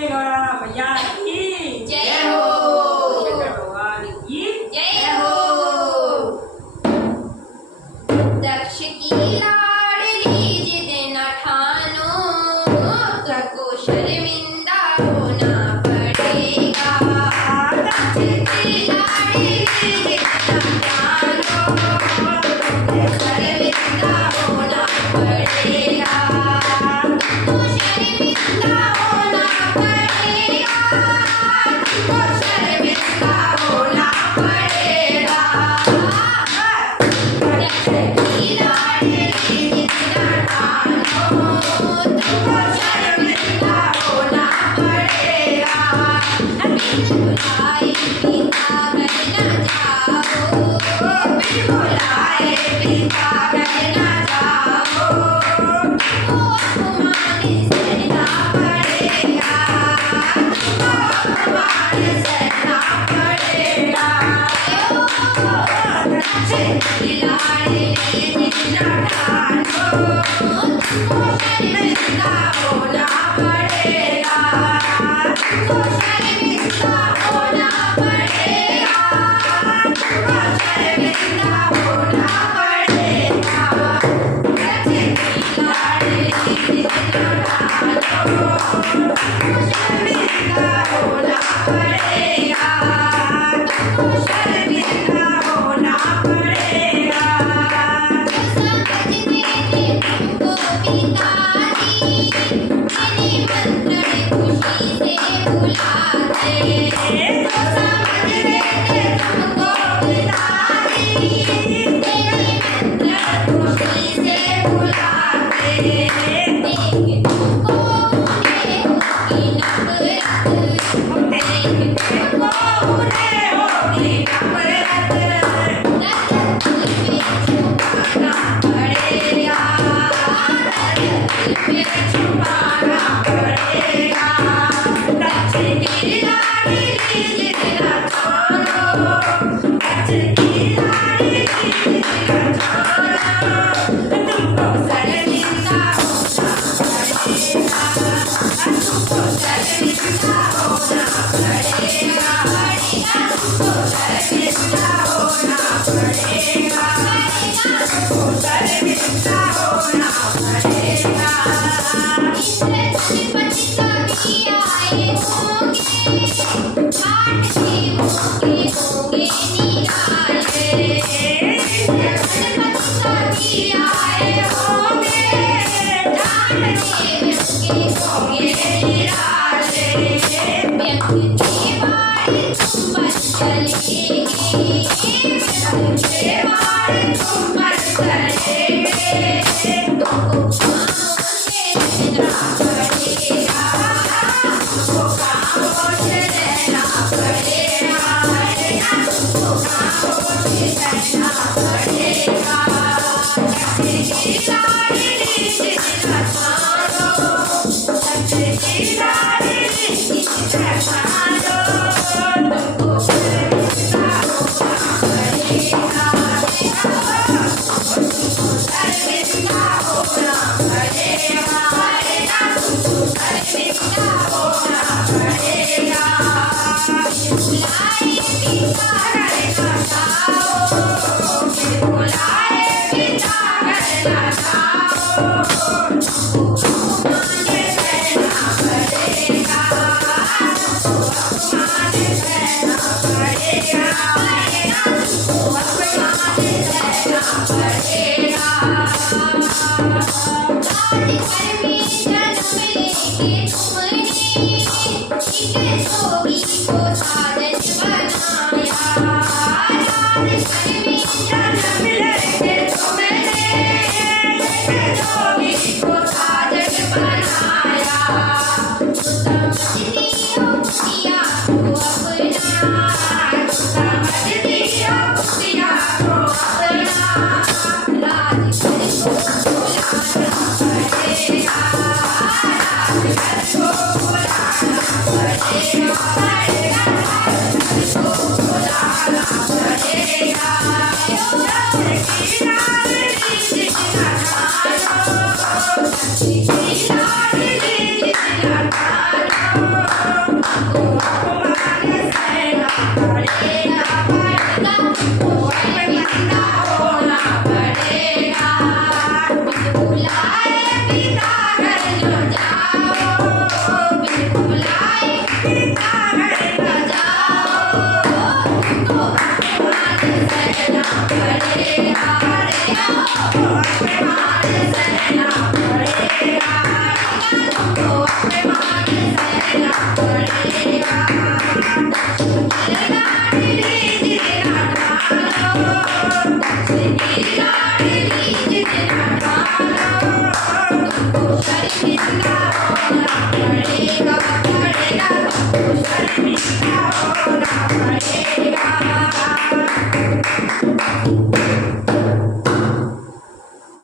केलोरा मैया की जय हो। शंकर भगवान की जय हो। दक्ष की लाडली जिद न ठानो, तुमको शर्मिंदा होना पड़ेगा। दक्ष की लाडली जिद न ठानो, तुमको शर्मिंदा होना पड़ेगा। तुमको शर्मिंदा होना पड़ेगा। तुमको शर्मिंदा होना पड़ेगा। दक्ष की लाडली जिद न ठानो, तुमको शर्मिंदा होना पड़ेगा। बिन बुलाए पिता घर न जाओ, बिन बुलाए पिता घर न जाओ। तुमको अपमान सहना पड़ेगा। तुमको अपमान सहना पड़ेगा। दक्ष की लाडली जिद न ठानो, तुमको शर्मिंदा होना पड़ेगा। तुमको शर्मिंदा होना पड़ेगा। तुमको शर्मिंदा होना पड़ेगा। दक्ष की लाडली जिद न ठानो, तुमको शर्मिंदा होना पड़ेगा। तुमको शर्मिंदा होना पड़ेगा। समझते थे तुमको पिताजी, निमंत्रण खुशी से बुलाते। समझते थे तुमको पिताजी, निमंत्रण खुशी से बुलाते। देख तुमको उन्हें होगी नफरत, देख तुमको उन्हें होगी नफरत। दिल में छुपाना पड़ेगा। दिल में छुपाना पड़ेगा। दक्ष की लाडली जिद न ठानो, दक्ष की लाडली जिद न ठानो। तुमको शर्मिंदा होना पड़ेगा। तुमको शर्मिंदा होना पड़ेगा। तुमको शर्मिंदा होना पड़ेगा। तुमको शर्मिंदा होना पड़ेगा। इंद्रपति कभी आए होंगे, घाट के मौके होंगे निराले। इंद्रपति कभी आए होंगे, घाट के मौके होंगे निराले। व्यंग के वार तुम पर चलेंगे, व्यंग के वार तुम पर चलेंगे। तुमको खामोश रहना पड़ेगा। तुमको खामोश रहना पड़ेगा। दक्ष की लाडली जिद न ठानो, दक्ष की लाडली जिद न ठानो। तुमको शर्मिंदा होना पड़ेगा। तुमको शर्मिंदा होना पड़ेगा। तुमको शर्मिंदा होना पड़ेगा। बुलाए पिता घर न जाओ, बुलाए पिता घर न जाओ। तुमको अपमान सहना पड़ेगा। तुमको अपमान सहना पड़ेगा। तुमको अपमान सहना पड़ेगा। राजघर में जन्म लेके तुमने एक जोगी को साजन बनाया। राजघर में जन्म लेके तुमने एक जोगी को साजन बनाया। समझती हो किया को अपना, समझती हो किया को अपना। राजघर को बुलाना पड़ेगा। राजघर को बुलाना पड़ेगा।